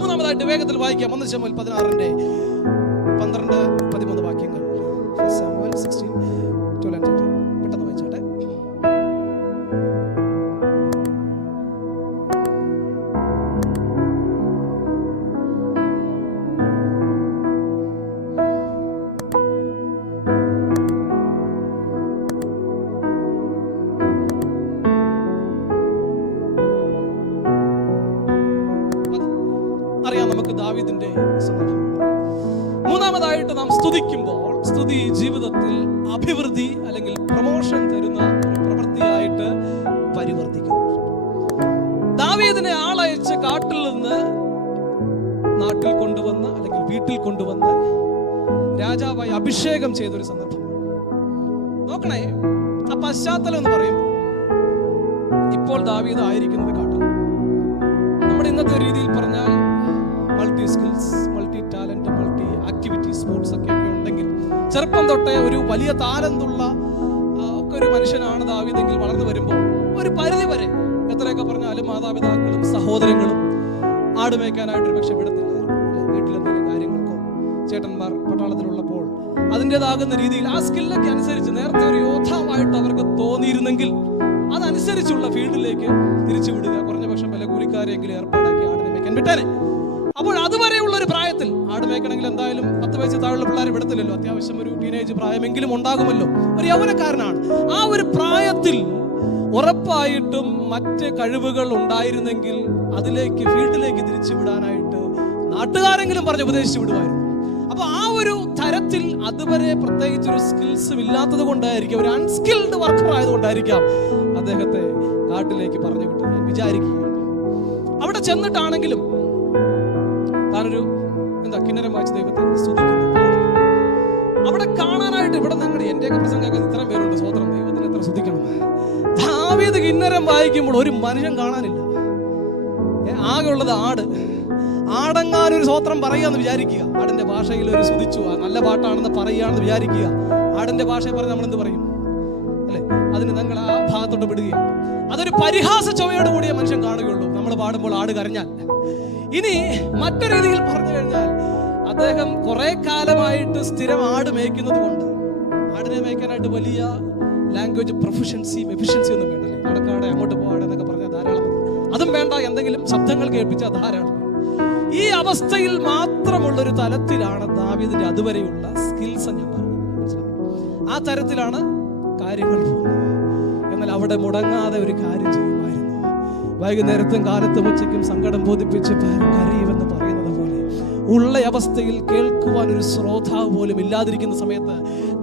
മൂന്നാമതായിട്ട് വേഗത്തിൽ വായിക്കാം 1 ശമൂവേൽ 16:12-13 വാക്യങ്ങൾ. 1 ശമൂവേൽ 16:12-13 പെട്ടെന്ന് വായിച്ചാട്ടെ. അറിയാം നമുക്ക് ദാവീദിന്റെ സന്ദർഭം. മൂന്നാമതായിട്ട് നാം സ്തുതിക്കുമ്പോൾ സ്തുതി ജീവിതത്തിൽ അഭിവൃദ്ധി അല്ലെങ്കിൽ പ്രൊമോഷൻ തരുന്ന ഒരു പ്രവൃത്തിയായിട്ട് പരിവർത്തിക്കുന്നു. ദാവീദിനെ ആളയച്ച് കാട്ടിൽ നിന്ന് നാട്ടിൽ കൊണ്ടുവന്ന് അല്ലെങ്കിൽ വീട്ടിൽ കൊണ്ടുവന്ന് രാജാവായി അഭിഷേകം ചെയ്തൊരു സന്ദർഭം. നോക്കണേ, ആ പശ്ചാത്തലം എന്ന് പറയുമ്പോൾ ഇപ്പോൾ ദാവീദ് ആയിരിക്കുന്നത് കാട്ടിൽ. നമ്മുടെ ഇന്നത്തെ രീതിയിൽ പറഞ്ഞാൽ multi skills, multi talent, multi activity, sports ഒക്കെ ഉണ്ടെങ്കിൽ ചെറുപ്പം തൊട്ടേ ഒരു വലിയ താലന്തുള്ള ഒക്കെ ഒരു മനുഷ്യനാണ് ദാവീദെങ്കിൽ വളർന്നു വരുമ്പോൾ ഒരു പരിധി വരെ എത്രയൊക്കെ പറഞ്ഞാലും മാതാപിതാക്കളും സഹോദരങ്ങളും ആടുമേക്കാനായിട്ടൊരു പക്ഷെ വിടത്തില്ലായിരുന്നു. വീട്ടിലെന്തെങ്കിലും കാര്യങ്ങൾക്കോ ചേട്ടന്മാർ പട്ടാളത്തിലുള്ളപ്പോൾ അതിൻ്റെതാകുന്ന രീതിയിൽ ആ സ്കില്ലൊക്കെ അനുസരിച്ച് നേരത്തെ ഒരു യോദ്ധാവായിട്ട് അവർക്ക് തോന്നിയിരുന്നെങ്കിൽ അതനുസരിച്ചുള്ള ഫീൽഡിലേക്ക് തിരിച്ചു വിടുക, കുറഞ്ഞ പക്ഷം വില കൂലിക്കാരെങ്കിലും ഏർപ്പാടാക്കി ആടിനെ മേയ്ക്കാൻ വിട്ടേനെ. അപ്പോൾ അതുവരെയുള്ള ഒരു പ്രായത്തിൽ ആട് മേയ്ക്കണമെങ്കിൽ എന്തായാലും 10 വയസ്സ് താഴെയുള്ള പിള്ളേരെ വിടത്തില്ലല്ലോ. അത്യാവശ്യം ഒരു ടീനേജ് പ്രായമെങ്കിലും ഉണ്ടാകുമല്ലോ. ഒരു യൗവനക്കാരനാണ്. ആ ഒരു പ്രായത്തിൽ ഉറപ്പായിട്ടും മറ്റ് കഴിവുകൾ ഉണ്ടായിരുന്നെങ്കിൽ അതിലേക്ക് ഫീൽഡിലേക്ക് തിരിച്ചു വിടാനായിട്ട് നാട്ടുകാരെങ്കിലും പറഞ്ഞ് ഉപദേശിച്ചു വിടുമായിരുന്നു. അപ്പൊ ആ ഒരു തരത്തിൽ അതുവരെ പ്രത്യേകിച്ച് ഒരു സ്കിൽസും ഇല്ലാത്തത് കൊണ്ടായിരിക്കും, ഒരു അൺസ്കിൽഡ് വർക്കർ ആയതുകൊണ്ടായിരിക്കാം അദ്ദേഹത്തെ കാട്ടിലേക്ക് പറഞ്ഞു വിട്ടത് ഞാൻ വിചാരിക്കുകയാണ്. അവിടെ ചെന്നിട്ടാണെങ്കിലും താനൊരു കിന്നരം വായിച്ച് ദൈവത്തെ സ്തുതിക്കുന്നു. അവിടെ കാണാനായിട്ട് ഇവിടെ ഞങ്ങളുടെ എന്റെയൊക്കെ പ്രസംഗമൊക്കെ ഇത്രയും പേരുണ്ട്. സ്വതന്ത്രം ദൈവത്തിന് എത്ര സ്തുതിക്കണം. ദാവീദ് കിന്നരം വായിക്കുമ്പോൾ ഒരു മനുഷ്യൻ കാണാനില്ല. ആകെ ഉള്ളത് ആട്. ആടെങ്ങാനൊരു സ്വതന്ത്രം പറയാന്ന് വിചാരിക്കുക. ആടിന്റെ ഭാഷയിൽ ഒരു സ്തുതിച്ചു നല്ല പാട്ടാണെന്ന് പറയുകയാണെന്ന് വിചാരിക്കുക. ആടിന്റെ ഭാഷയെ പറഞ്ഞ് നമ്മൾ എന്ത് പറയും അല്ലെ? അതിന് ഞങ്ങൾ ആ ഭാഗത്തോട്ട് വിടുകയാണ്. അതൊരു പരിഹാസ ചൊവ്വയോട് കൂടിയ മനുഷ്യൻ കാണുകയുള്ളൂ നമ്മൾ പാടുമ്പോൾ ആട് കരഞ്ഞാൽ. ഇനി മറ്റൊരു രീതിയിൽ പറഞ്ഞു കഴിഞ്ഞാൽ അദ്ദേഹം കുറെ കാലമായിട്ട് സ്ഥിരം ആട് മേയ്ക്കുന്നത് കൊണ്ട് ആടിനെ മേയ്ക്കാനായിട്ട് വലിയ ലാംഗ്വേജ് പ്രൊഫഷൻസിയും എഫിഷ്യൻസിയും ഒന്നും വേണ്ടല്ലേ. നടക്കാടെ അങ്ങോട്ട് പോകാടെ എന്നൊക്കെ പറഞ്ഞാൽ ധാരാളം. അതും വേണ്ട, എന്തെങ്കിലും ശബ്ദങ്ങൾ കേൾപ്പിച്ചാൽ ധാരാളം. ഈ അവസ്ഥയിൽ മാത്രമുള്ളൊരു തലത്തിലാണ് ദാവീദിന്റെ അതുവരെയുള്ള സ്കിൽസ് ഞാൻ പറഞ്ഞത്. ആ തരത്തിലാണ് കാര്യങ്ങൾ പോകുന്നത്. എന്നാൽ അവിടെ മുടങ്ങാതെ ഒരു കാര്യം ചെയ്യുമായിരുന്നു. വൈകുന്നേരത്തും കാലത്തും ഉച്ചയ്ക്കും സങ്കടം ബോധിപ്പിച്ച് കരയുമെന്ന് പറയുന്നത് പോലെ ഉള്ള അവസ്ഥയിൽ കേൾക്കുവാൻ ഒരു ശ്രോതാവ് പോലും ഇല്ലാതിരിക്കുന്ന സമയത്ത്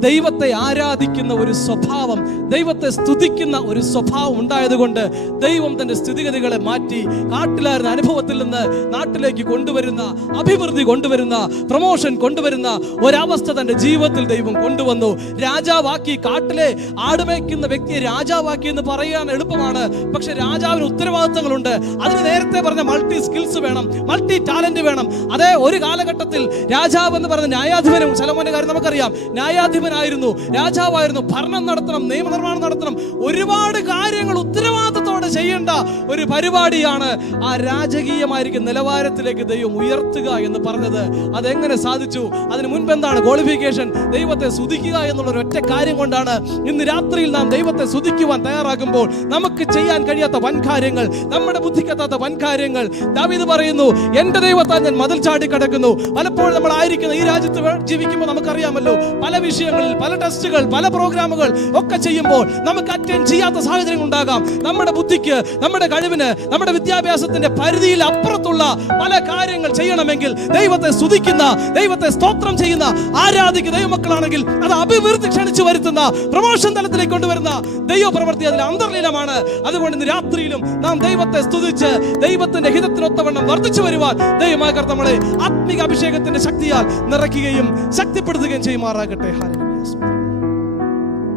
ദൈവത്തെ ആരാധിക്കുന്ന ഒരു സ്വഭാവം, ദൈവത്തെ സ്തുതിക്കുന്ന ഒരു സ്വഭാവം ഉണ്ടായതുകൊണ്ട് ദൈവം തന്റെ സ്ഥിതിഗതികളെ മാറ്റി കാട്ടിലായിരുന്ന അനുഭവത്തിൽ നിന്ന് നാട്ടിലേക്ക് കൊണ്ടുവരുന്ന, അഭിവൃദ്ധി കൊണ്ടുവരുന്ന, പ്രൊമോഷൻ കൊണ്ടുവരുന്ന ഒരവസ്ഥ തന്റെ ജീവിതത്തിൽ ദൈവം കൊണ്ടുവന്നു. രാജാവാക്കി, കാട്ടിലെ ആടുമേക്കുന്ന വ്യക്തിയെ രാജാവാക്കി എന്ന് പറയാൻ എളുപ്പമാണ്. പക്ഷെ രാജാവിന് ഉത്തരവാദിത്തങ്ങളുണ്ട്. അതിന് നേരത്തെ പറഞ്ഞ മൾട്ടി സ്കിൽസ് വേണം, മൾട്ടി ടാലന്റ് വേണം. അതേ ഒരു കാലഘട്ടത്തിൽ രാജാവ് എന്ന് പറഞ്ഞ ന്യായാധിപനും, ശലോമോന്റെ കാര്യം നമുക്കറിയാം, ന്യായാധിപനായിരുന്നു, രാജാവായിരുന്നു, ഭരണം നടത്തണം, നിയമനിർമ്മാണം നടത്തണം, ഒരുപാട് കാര്യങ്ങൾ ഉത്തരവാദിത്തത്തോടെ ചെയ്യേണ്ട ഒരു പരിപാടിയാണ് ആ രാജകീയമായിരിക്കും നിലവാരത്തിലേക്ക് ദൈവം ഉയർത്തുക എന്ന് പറഞ്ഞത്. അതെങ്ങനെ സാധിച്ചു? അതിന് മുൻപ് എന്താണ് ക്വാളിഫിക്കേഷൻ? ദൈവത്തെ സ്തുതിക്കുക എന്നുള്ള ഒറ്റ കാര്യം കൊണ്ടാണ്. ഇന്ന് രാത്രിയിൽ നാം ദൈവത്തെ സ്തുതിക്കുവാൻ തയ്യാറാകുമ്പോൾ നമുക്ക് ചെയ്യാൻ കഴിയാത്ത വൻകാര്യങ്ങൾ, നമ്മുടെ ബുദ്ധിക്കെത്താത്ത വൻകാര്യങ്ങൾ ദാവീദ് പറയുന്നു, എന്റെ ദൈവത്താൽ ഞാൻ മതിൽ ചാടി കിടക്കുന്നു. പലപ്പോഴും നമ്മൾ ആയിരിക്കുന്ന ഈ രാജ്യത്ത് ജീവിക്കുമ്പോൾ നമുക്കറിയാമല്ലോ, പല വിഷയങ്ങളിൽ, പല ടെസ്റ്റുകൾ, പല പ്രോഗ്രാമുകൾ ഒക്കെ ചെയ്യുമ്പോൾ നമുക്ക് അറ്റൻഡ് ചെയ്യാത്ത സാഹചര്യം ഉണ്ടാകാം. നമ്മുടെ ബുദ്ധിക്ക്, നമ്മുടെ കഴിവിന്, നമ്മുടെ വിദ്യാഭ്യാസത്തിന്റെ പരിധിയിൽ അപ്പുറത്തുള്ള പല കാര്യങ്ങൾ ചെയ്യണമെങ്കിൽ ദൈവത്തെ സ്തുതിക്കുന്ന, ദൈവത്തെ സ്തോത്രം ചെയ്യുന്ന, ആരാധിക്കുന്ന ദൈവമക്കളാണെങ്കിൽ അത് അഭിവൃദ്ധി ക്ഷണിച്ചു വരുത്തുന്ന, പ്രമോഷൻ തലത്തിലേക്ക് കൊണ്ടുവരുന്ന ദൈവപ്രവൃത്തി അതിൽ അന്തർലീനമാണ്. അതുകൊണ്ട് ഇന്ന് രാത്രിയിലും നാം ദൈവത്തെ സ്തുതിച്ച് ദൈവത്തിന്റെ ഹിതത്തിനൊത്തവണ്ണം വർദ്ധിച്ചു വരുവാൻ ദൈവമായ കർത്താവ് നമ്മളെ ആത്മിക അഭിഷേകത്തിന്റെ ശക്തിയാൽ നിറയ്ക്കുകയും ശക്തിപ്പെടുത്തുകയും ചെയ്യുമാറാകട്ടെ. ഹല്ലേലൂയ.